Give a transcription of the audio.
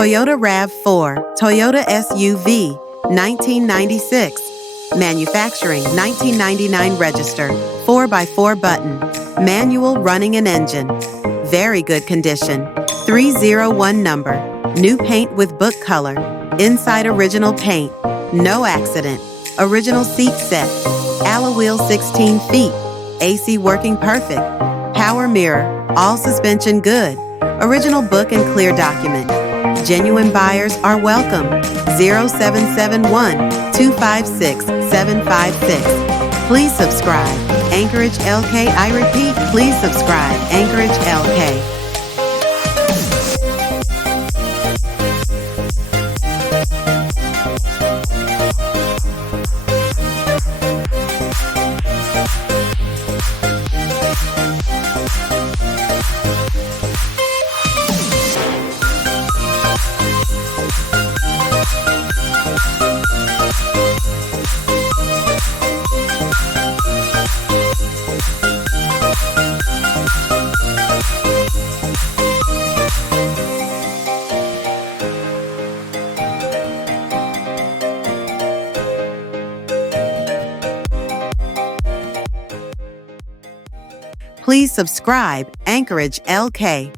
Toyota Rav4, Toyota SUV, 1996. Manufacturing 1999 register, 4x4 button, manual running and engine. Very good condition, 301 number, new paint with book color, inside original paint, no accident, original seat set, Aloweel 16 feet, AC working perfect, power mirror, all suspension good, original book and clear document. Genuine buyers are welcome. 0771-256-756. Please subscribe. Anchorage LK. I repeat, please subscribe. Anchorage LK. Please subscribe, Anchorage LK.